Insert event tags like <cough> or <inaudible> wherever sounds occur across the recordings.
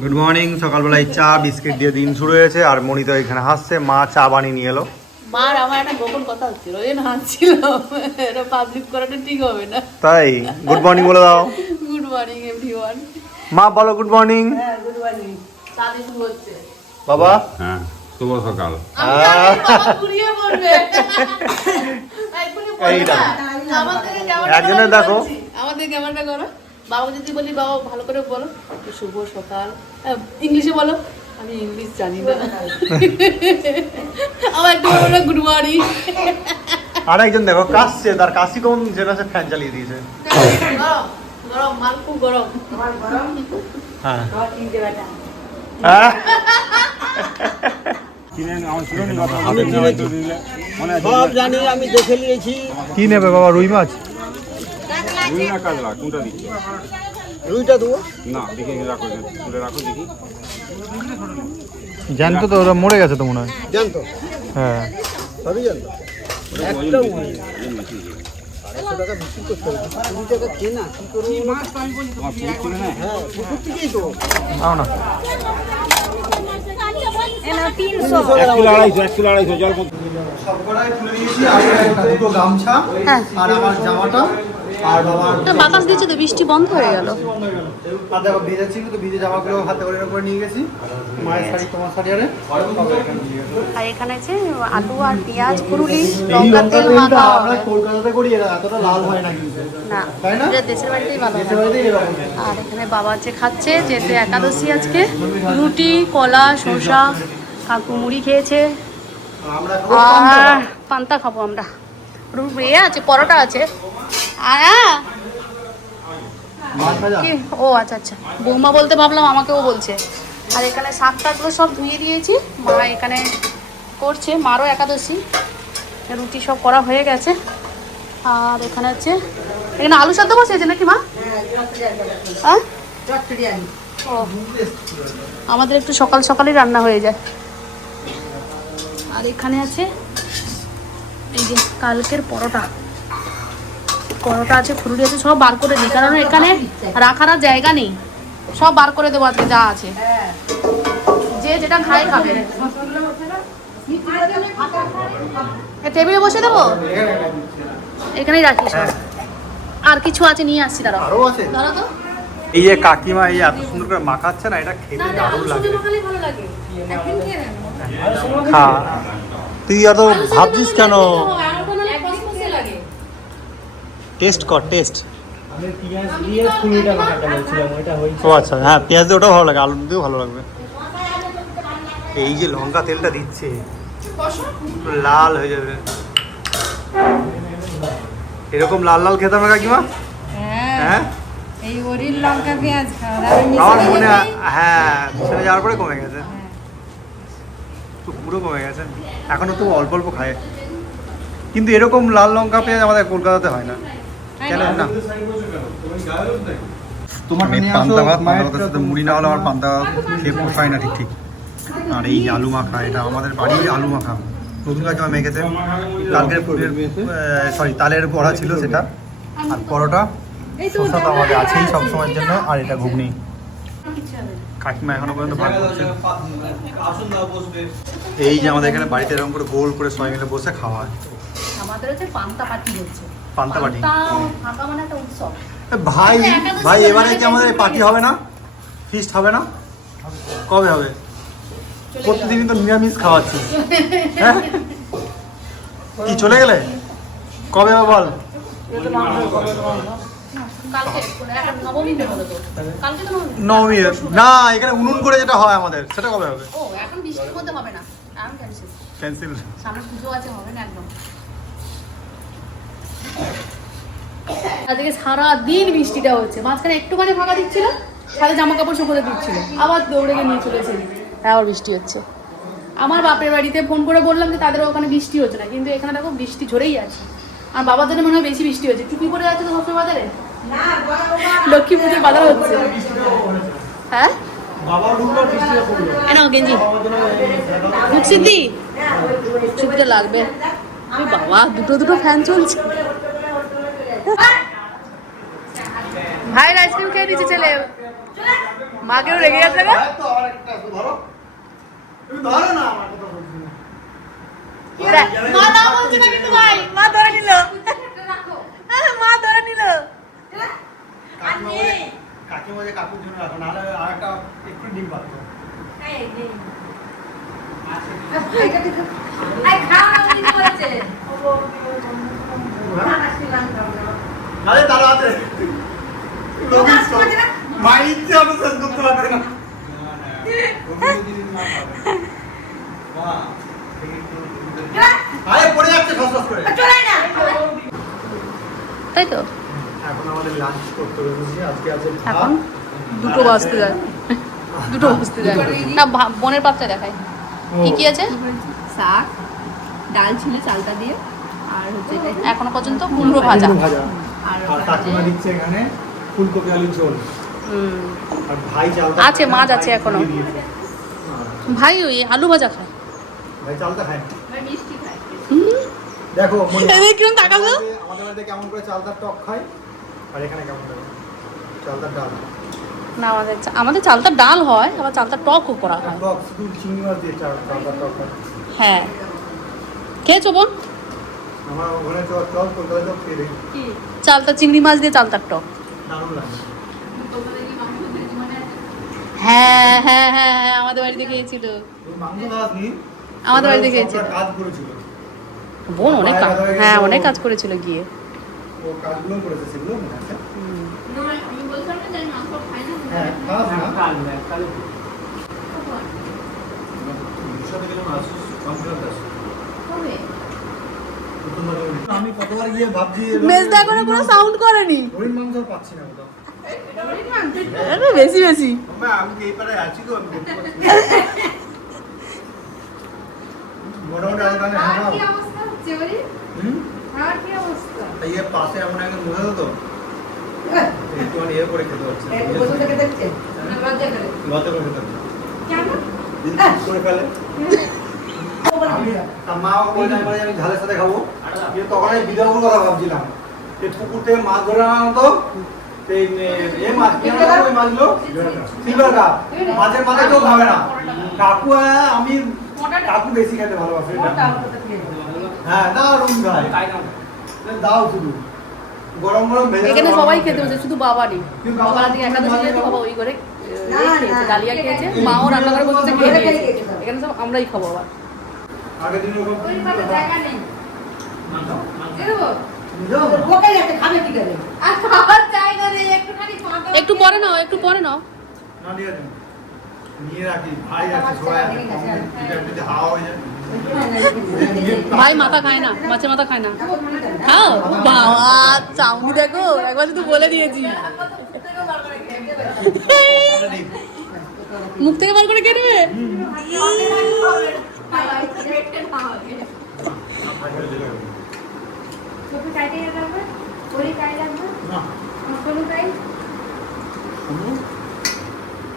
Good morning সকালবেলায় চা biscuit দিয়ে দিন শুরু হয়েছে আর মনিতা এখানে হাসছে মা চা বানিয়ে নিয়ে এলো। মার আমার একটা গোপন কথা হচ্ছিল ওই জন্য হাসছিলাম এটা পাবলিক করাটা ঠিক হবে না। তাই? গুড মর্নিং বলে দাও। গুড মর্নিং এভরিওয়ান মা বলো গুড মর্নিং হ্যাঁ গুড মর্নিং তাদের শুরু হচ্ছে। বাবা? হ্যাঁ শুভ সকাল। না। একজনের দেখো। আমার ক্যামেরাটা করো? বাবা যদি বলি বাবা ভালো করে বলো। শুভ সকাল। ইংলিশে বলো। আমি ইংলিশ জানি না। আমার একটু বলো গুড মর্নিং আর একজন দেখো কাশছে তার কাশি কোন যেটা সে ফ্যান চালিয়ে দিয়েছে। গরম গরম মাল খুব গরম? হ্যাঁ। হ্যাঁ। মনে আছে সব জানি আমি দেখে নিয়েছি। কি নেবে বাবা রুই মাছ? দুই না কাজলা কোনটা দিচ্ছি। রুইটা দেবো না দেখে রাখো তুলে রাখো দেখি। জানতো তো ওরা মরে গেছে তো মনে হয়। জানতো? হ্যাঁ। সবই জানতো? একটা টাকা বিক্রি করতে হবে। কুড়ি টাকা কেনা কি করব? তোমার পুরো ছিল না। হ্যাঁ পুকুর থেকেই তো। না। এক কিলো আড়াইশো এক কিলো আড়াইশো জল কত সব কটাই খুলে দিয়েছি আর দুটো গামছা আর আমার জামাটা। বাতাস দিচ্ছে তো বৃষ্টি বন্ধ হয়ে গেল। আর দেখো ভিজে ছিল তো ভিজে জামাগুলো হাতে করে করে নিয়ে গেছি। মায়ের শাড়ি তোমার শাড়ি আরে? এখানে গেছি। আর এখানে আছে আলু আর পেঁয়াজ কুরুলি লঙ্কা তেল মাখা আমরা কলকাতাতে করি এটা এতটা লাল হয় না কিন্তু। না তাই না? দেশের বাড়িতেই ভালো দেশের। এরকম আর এখানে বাবা যে খাচ্ছে যেহেতু একাদশী আজকে রুটি কলা শসা কাকু মুড়ি খেয়েছে। আর পান্তা খাব আমরা। এ আছে পরোটা আছে। কি? ও আচ্ছা আচ্ছা। বৌমা বলতে ভাবলাম আমাকেও বলছে। আর এখানে শাক টাকগুলো সব ধুয়ে দিয়েছি। মা এখানে করছে মারও একাদশী। রুটি সব করা হয়ে গেছে। আর এখানে হচ্ছে এখানে আলু সাদ্দ বসেছে নাকি মা? হ্যাঁ? আমাদের একটু সকাল সকালই রান্না হয়ে যায়। আর এখানে আছে এই যে কালকের পরোটা। পরোটা আছে ফুলুরি আছে সব বার করে দিই। কারণ এখানে রাখার আর জায়গা নেই। সব বার করে দেবো আজকে যা আছে। যে যেটা খায় খাবে। এ, টেবিলে বসে দেবো? এখানেই রাখি সব আর কিছু আছে নিয়ে আসছি দাঁড়াও। আরও আছে? দাঁড়াও তো। এই যে কাকিমা এই এত সুন্দর করে মাখাচ্ছে না এটা খেতে দারুণ লাগে। খা। তুই এত ভাবছিস কেন খেতে হবে, আলুটা নাহলে কসমসে লাগে টেস্ট কর টেস্ট। আমি পেঁয়াজ দিয়ে কুড়িটা মাখাটা বলছিলাম ওইটা হয়েছে। ও আচ্ছা হ্যাঁ পেঁয়াজ দিয়ে ওটাও ভালো লাগে আলু দিয়েও ভালো লাগবে। এই যে লঙ্কা তেলটা দিচ্ছে লাল হয়ে যাবে। এরকম লাল লাল খেতাম না কাকিমা? হ্যাঁ এই ওরির লঙ্কা পেঁয়াজ খাওয়া আমার মনে হ্যাঁ মিশনে যাওয়ার পরে কমে গেছে। তো পুরো কমে গেছে। এখনও তো অল্প অল্প খায়। কিন্তু এরকম লাল লঙ্কা পেঁয়াজ আমাদের কলকাতাতে হয় না। কেন? না। তোমার পান্তা ভাত পান্তা ভাতের সাথে মুড়ি না হলে আমার পান্তা খেয়ে পোষায় না ঠিক ঠিক। আর এই যে আলু মাখা এটা আমাদের বাড়ির আলু মাখা। নতুন কাকিমা মেখেছে। কালকের সরি তালের বড়া ছিল সেটা। আর পরোটা শসা তো আমাদের আছেই সব সময়ের জন্য আর এটা ঘুগনি। কাকিমা এখনও পর্যন্ত ভাগ করছে। এই যে আমাদের এখানে বাড়িতে এরকম করে গোল করে সবাই মিলে বসে খাওয়া হয়। আমাদের হচ্ছে পান্তা পাটি হচ্ছে। পান্তা থাকা মানে একটা উৎসব। এ ভাই ভাই এবারে কি আমাদের পার্টি হবে না? ফিস্ট হবে না? কবে হবে? প্রতিদিনই তো নিরামিষ খাওয়াচ্ছি। হ্যাঁ? কি চলে গেলে? কবে হবে বল? কালকে নবমী না এখানে উনুন করে যেটা হয় আমাদের সেটা কবে হবে? ও এখন বৃষ্টির মধ্যে হবে না। এখন ক্যান্সেল ক্যান্সেল সামনে পুজো আছে হবে না একদম। আজকে সারা দিন বৃষ্টিটা হচ্ছে। মাঝখানে একটুখানি ফাঁকা দিচ্ছিল সাথে জামা কাপড় শুকোতে দিচ্ছিল। আবার দৌড়ে গিয়ে নিয়ে চলেছে আবার বৃষ্টি হচ্ছে। আমার বাপের বাড়িতে ফোন করে বললাম যে তাদের ওখানে বৃষ্টি হচ্ছে না। কিন্তু এখানে দেখো বৃষ্টি ঝরেই আছে। আর বাবার জন্য মনে হয় বেশি বৃষ্টি হচ্ছে টুপি পরে যাচ্ছে তো সবসময় বাজারে? লক্ষ্মী পুজোর বাজার হচ্ছে। হ্যাঁ? এনাও গেঞ্জি। মুখসিদ্ধি মুখসিদ্ধিটা লাগবে। বাবা দুটো দুটো ফ্যান চলছে। ভাইয়ের আইসক্রিম খেয়ে দিচ্ছে ছেলে মাকেও রেগে গেছে না বলছে না। কিন্তু ভাই মা ধরে নিল। মা ধরে নিল। কাকুর জন্য রাখো নাহলে আর একটা একটু ডিম পারতো। নাহলে আরে পড়ে যাচ্ছে তাই তো? এখন আমাদের লাঞ্চ করতে বসেছি আজকে আছে এখন? দুটো বাজতে যায়। দুটো বাজতে যায়। না ভা- বোনের পাত্রে দেখায় কি কি আছে? শাক ডাল ছিল চালটা দিয়ে আর হচ্ছে এখনও পর্যন্ত কুমড়ো ভাজা। ভাজা। আর কাকিমা দিচ্ছে এখানে ফুলকপি আলু ঝোল। আর ভাই চালটা আছে, মাছ আছে এখনও। ভাই ওই আলু ভাজা খায়। ভাই চালটা খায় না। মিষ্টি খাই হুম। দেখো মনে কিরম তাকালো? আমাদের বাড়িতে কেমন করে চালতার টক খায় আর এখানে কেমন করে? চালতার ডাল। না আমাদের চা- আমাদের চালটা ডাল হয় আবার চালটা টকও করা হয়। শুধু দিয়ে টক হয়। হ্যাঁ। খেয়েছো বোন? আমার ওখানে চল চল কলকাতা চল খেয়ে দেখি চালটা চিংড়ি মাছ দিয়ে চালতার টক। হ্যাঁ হ্যাঁ হ্যাঁ হ্যাঁ আমাদের বাড়িতে খেয়েছিল। আমাদের বাড়িতে খেয়েছিল। বোন অনেক কাজ হ্যাঁ অনেক কাজ করেছিল গিয়ে। ও কাজগুলো করেছে সেগুলো মনে আছে? আমি বলছিলাম না। যে মাংস খাই না হ্যাঁ খাওয়াস না কবে? আমি কতবার গিয়ে ভাবছি মেজদা এখনও কোনো সাউন্ড করেনি। হরিণ মাংস পাচ্ছি না কোথাও বেশি বেশি। হ্যাঁ পাশে এমন একজন বসে তো একটুখানি ইয়ে করে খেতে পারছে। লজ্জা করে। খেতে পারছে। কেন? করে ফেলে। তার মা বলছে আমি আমি ঝালের সাথে খাব। তখন আমি বিধাপুর কথা ভাবছিলাম। যে পুকুর থেকে মাছ ধরে আনা হতো। সেই এ মাছ কি আনা হতো? ওই মাছগুলো? Silver cup. মাছের মাথা কেউ খাবে না। কাকু হ্যাঁ আমি কাকু বেশি খেতে ভালোবাসে এটা। দারুণ খায় দাও শুধু। গরম গরম এখানে সবাই খেতে বসে শুধু বাবা নেই। বাবা আজকে একাদশী যেহেতু বাবা ওই করে এই খেয়েছে ডালিয়া খেয়েছে মাও রান্না করে বসে খেয়ে এখানে সব আমরাই খাব আবার। আগের দিন ওরকম ওই পাশে জায়গা নেই। একটু পরে নাও একটু পরে নাও। ভাই হয়ে। ভাই মাথা খায় না মাছের মাথা খায় না। খাও বাবা চাউনি দেখো একবার শুধু বলে দিয়েছি। মুখ থেকে বার করে কে নেবে ছোট চাইতে রাখবে ওরি চাই রাখবে না ছোট চাই শোনো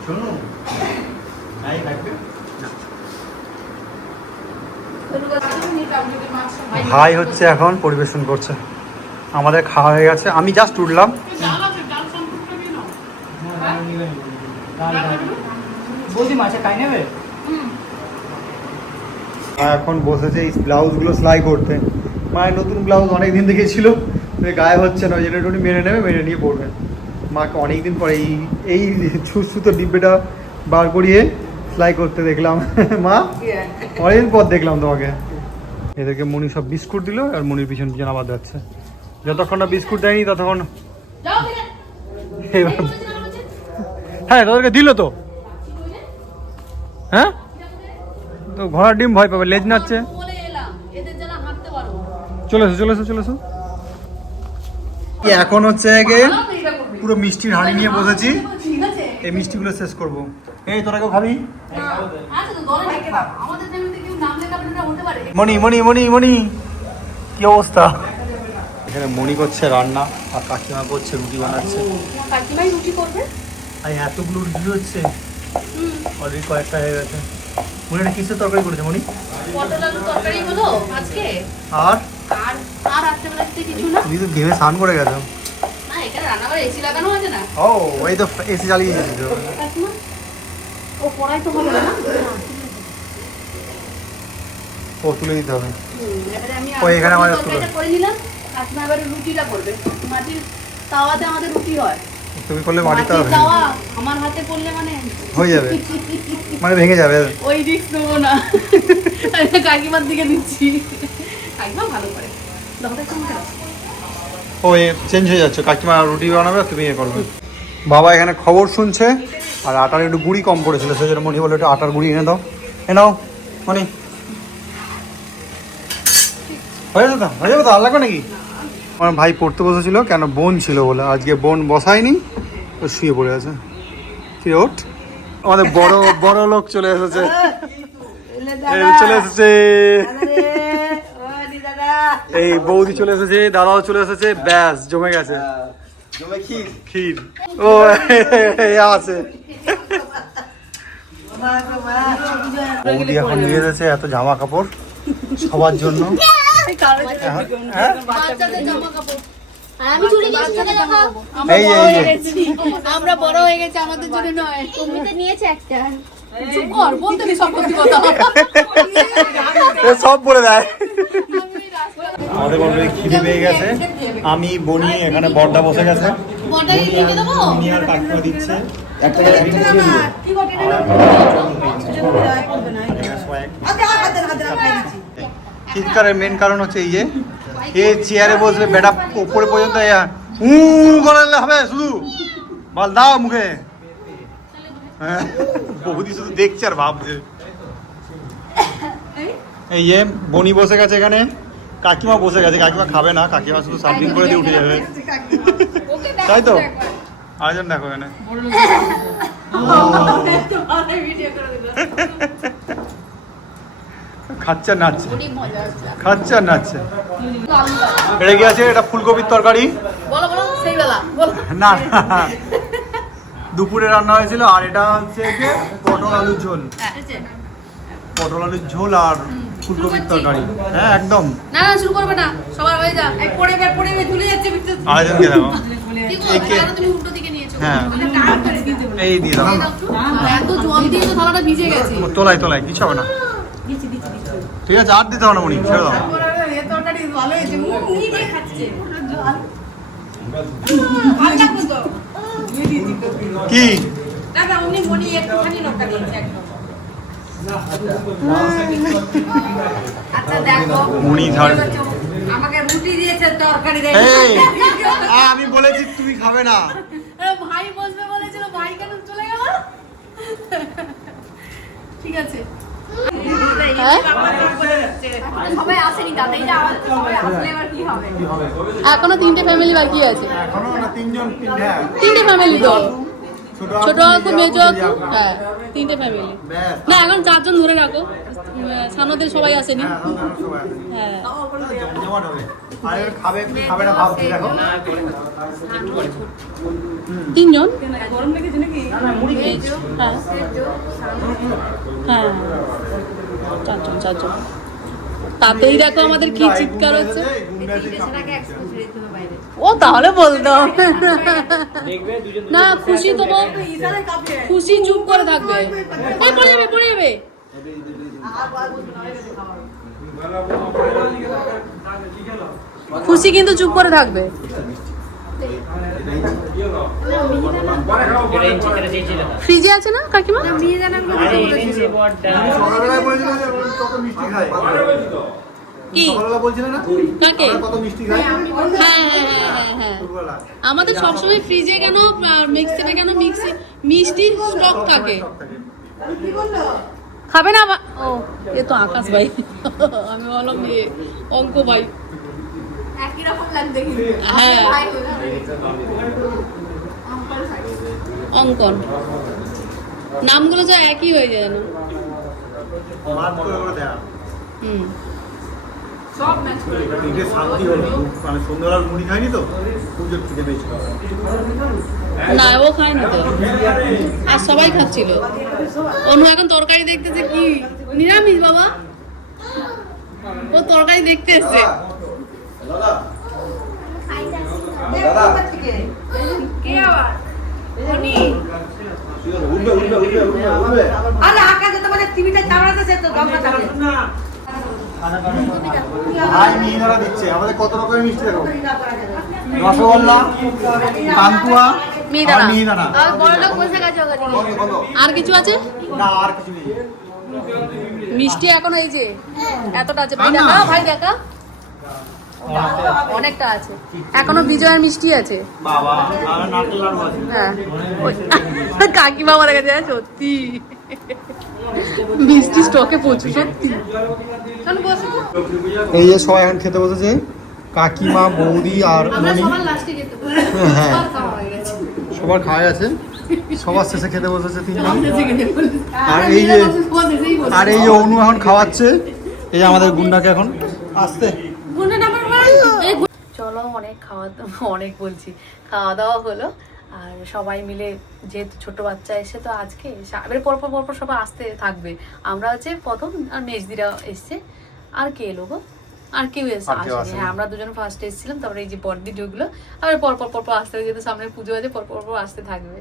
শোনো নাই লাগবে ভাই হচ্ছে এখন পরিবেশন করছে। আমাদের খাওয়া হয়ে গেছে। আমি জাস্ট উঠলাম। এখন বসেছে এই ব্লাউজগুলো সেলাই করতে। মায়ের নতুন ব্লাউজ অনেক দিন থেকে ছিল গায়ে হচ্ছে না ওই জন্য একটু মেরে নেবে মেরে নিয়ে পড়বে। মাকে অনেক দিন পরে এই এই ছুঁচ সুতো ডিব্বেটা বার করিয়ে সেলাই করতে দেখলাম। মা অনেকদিন পর দেখলাম তোমাকে। এদেরকে মনি সব বিস্কুট দিল আর মনির পিছন পিছন আবার যাচ্ছে। যতক্ষণ না বিস্কুট দেয়নি ততক্ষণ এবার হ্যাঁ তোদেরকে দিল তো। হ্যাঁ? তো ঘোড়ার ডিম ভয় পাবে লেজ নাচ্ছে। চলে এসো চলে এসো চলে এসো। এখন হচ্ছে গিয়ে পুরো মিষ্টির হাঁড়ি নিয়ে বসেছি। এই মিষ্টিগুলো শেষ করব। এই তোরা কেউ খাবি মণি মণি মণি মণি। কি অবস্থা? এখানে মণি করছে রান্না আর কাকিমা করছে রুটি বানাচ্ছে। কাকিমাই রুটি করবে? আর এতগুলো রুটি হচ্ছে? অলরেডি কয়েকটা হয়ে গেছে। মনে হয় কিসের তরকারি করেছে মণি? পটল আলু তরকারি হলো আজকে। আর? আর আর রাত্রেবেলা দিতে কিছু না? তুমি তো ঘেমে স্নান করে গেছো। না এখানে রান্নাঘরে এসি লাগানো আছে না? ও এই তো এসি চালিয়ে দিয়েছি। ও পড়াই তো হবে না না। ও তুলে দিতে হবে। ও, এখানে আমাদের তরকারিটা করে নিলাম কাকিমা এবারে রুটিটা করবে মাটির তাওয়াতে আমাদের রুটি হয়। তুমি করলে মাটিতে হবে তাওয়া আমার হাতে করলে মানে হয়ে যাবে। মানে ভেঙে যাবে। ওই রিস্ক নেব না। কাকিমার দিকে দিচ্ছি। কাকিমা ভালো করে। দাদাটা কেমন করে? ও এ চেঞ্জ হয়ে যাচ্ছে। কাকিমা রুটি বানাবে তুমি করবে। বাবা এখানে খবর শুনছে আর আটার একটু গুঁড়ি কম পড়েছিল সেই জন্য মনি বলে একটু আটার গুঁড়ি এনে দাও। এ নাও মনি হয়ে যাবে তো হয়ে যাবে তো আর লাগবে নাকি? আমার ভাই পড়তে বসেছিল কেন বোন ছিল বলে। আজকে বোন বসায়নি তো শুয়ে পড়ে আছে। কি ওঠ। আমাদের বড় বড় লোক চলে এসেছে। এই চলে এসেছে। এই বৌদি চলে এসেছে দাদাও চলে এসেছে ব্যাস জমে গেছে। ক্ষীর। ও এই আছে। বৌদি এখন নিয়ে এসেছে এত জামা কাপড় সবার জন্য। হ্যাঁ? আমরা বড় হয়ে গেছি আমরা বড় হয়ে গেছি আমাদের জন্য নয় তুমি তো নিয়েছে একটা সব বলে দেয় আমাদের অলরেডি খিদে পেয়ে গেছে আমি বনি এখানে বড়দা বসে গেছে বটা কি চিৎকারের মেন কারণ হচ্ছে এই যে এ চেয়ারে বসলে বেটা উপরে পর্যন্ত উ করালে হবে শুধু। বল দাও মুখে। হ্যাঁ বৌদি শুধু দেখছে আর ভাবছে। এই যে বনি বসে গেছে এখানে। কাকিমা বসে গেছে কাকিমা খাবে না কাকিমা শুধু সার্ভিং করে দিয়ে উঠে যাবে। তাই তো? আরেকজন দেখো এখানে। খাচ্ছে নাচছে। খাচ্ছে আর নাচছে। এটা কি আছে এটা ফুলকপির তরকারি। না। দুপুরে রান্না হয়েছিল আর এটা হচ্ছে পটল আলুর ঝোল। পটল আলুর ঝোল আর ফুলকপির তরকারি। হ্যাঁ একদম। না না শুরু করবে না সবার হয়ে যা। এই পড়ে বে পড়ে বে ঝুলে যাচ্ছে বিদ্যুৎ আরেকজনকে দেখো কি করবে তুমি উল্টো দিকে নিয়েছো হ্যাঁ। তাহলে কার করে দিয়ে এই দাও এত জল দিয়ে তো থালাটা ভিজে গেছে। তোলাই তোলাই কিছু হবে না। ঠিক আছে আর দিতে হবে না মনি ছেড়ে দাও। কি? মনি একটুখানি লঙ্কা দিয়েছে একদম আচ্ছা দেখো মনি ঝাড়। আমাকে রুটি দিয়েছে তরকারি আমি বলেছি তুমি খাবে না। ভাই বসবে বলেছিল ভাই কেন চলে গেল ঠিক আছে। সবাই আসেনি দাদা যে আমার সবাই আসলে এবার কি হবে? এখনও তিনটে ফ্যামিলি বাকি আছে। এখনও না তিনজন হ্যাঁ। তিনটে ফ্যামিলি তো ছোট ছোট আকু মেজো আকু হ্যাঁ তিনটে ফ্যামিলি না এখন চারজন ধরে রাখো। সামনের সবাই আসেনি। হ্যাঁ হ্যাঁ, সবাই আছে। হ্যাঁ। জমজমাট হবে। আর এর খাবে কি খাবে না ভাবছি দেখো তিনজন? হ্যাঁ। হ্যাঁ চারজন চারজন। তাতেই দেখো আমাদের কি চিৎকার হচ্ছে। ও তাহলে বলতো। না খুশি তো খুশি চুপ করে থাকবে। ওই পড়ে যাবে পড়ে যাবে। খুশি কিন্তু চুপ করে থাকবে। ফ্রিজে আছে না কাকিমা? কি? সকালবেলা বলছিল না? কাকে? কত মিষ্টি খায় হ্যাঁ হ্যাঁ হ্যাঁ হ্যাঁ হ্যাঁ আমাদের সবসময় ফ্রিজে কেন মিক্সারে কেন মিক্সি মিষ্টি স্টক থাকে? খাবে না ও এ তো আকাশ ভাই। আমি বললাম অঙ্ক ভাই। একই রকম লাগবে হ্যাঁ। অঙ্কন নামগুলো যা একই হয়ে যায় না। করে করে হুম তিনটে শান্তি হলো। মানে সন্ধ্যাবেলার মুড়ি খাইনি তো? পুজোর খিদে পেয়েছিল না ও খায়নি তো। আর সবাই খাচ্ছিল। অনু এখন তরকারি দেখতেছে কি? নিরামিষ বাবা। ও তরকারি দেখতে এসছে। কে আবার অনি। আরে আকাশে তো মানে টিভিটা চালাতেছে তো গামছা চালাতে। ভাই মিহিদানা দিচ্ছে। আমাদের কত রকমের মিষ্টি দেখো? রসগোল্লা পান্তুয়া আর কিছু আছে? না আর কিছু নেই। মিষ্টি এখন এই যে এতটা আছে। ভাই দেখা ভাই দেখা। অনেকটা আছে। এখনও বিজয়ের মিষ্টি আছে। হ্যাঁ। <laughs> কাকিমা মারা গেছে সত্যি। মিষ্টি স্টকে প্রচুর সত্যি। এই যে সবাই এখন খেতে বসেছে কাকিমা বৌদি আর মনি সবার হ্যাঁ। সবার খাওয়া হয়ে সবার খাওয়া আছে সবার শেষে খেতে বসেছে তিনজন। আর এই যে-। আর এই যে অনু এখন খাওয়াচ্ছে এই যে আমাদের গুন্ডাকে এখন। আসতে। অনেক খাওয়া দাওয়া অনেক বলছি। খাওয়া দাওয়া হলো। আর সবাই মিলে যেহেতু ছোট বাচ্চা এসে তো আজকে এবার পরপর পরপর সবাই আসতে থাকবে। আমরা হচ্ছে প্রথম আর মেজদিরা এসছে। আর কে এলো গো? আর কেউ এসে আসেনি। হ্যাঁ আমরা দুজন ফার্স্ট এসেছিলাম। তারপরে এই যে বর্দি ঢুকলো আবার পরপর পরপর আসতে যেহেতু সামনে পুজো আছে পরপর পরপর আসতে থাকবে।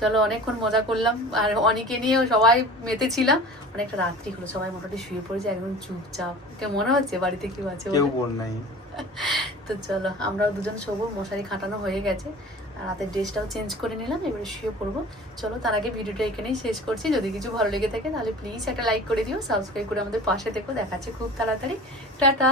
চলো অনেকক্ষণ মজা করলাম। আর অনেকে নিয়েও সবাই মেতেছিলাম। অনেকটা রাত্রি হলো। সবাই মোটামুটি শুয়ে পড়েছে। একদম চুপচাপ। কে মনে হচ্ছে বাড়িতে কেউ আছে কেউ নাই। তো চলো, আমরাও দুজন শোবো, মশারি খাটানো হয়ে গেছে। আর রাতের ড্রেসটাও চেঞ্জ করে নিলাম, এবারে শুয়ে পড়ব। চলো, তার আগে ভিডিওটা এখানেই শেষ করছি। যদি কিছু ভালো লেগে থাকে, তাহলে প্লিজ একটা লাইক করে দিও সাবস্ক্রাইব করে আমাদের পাশে দেখো দেখাচ্ছে খুব তাড়াতাড়ি। টাটা!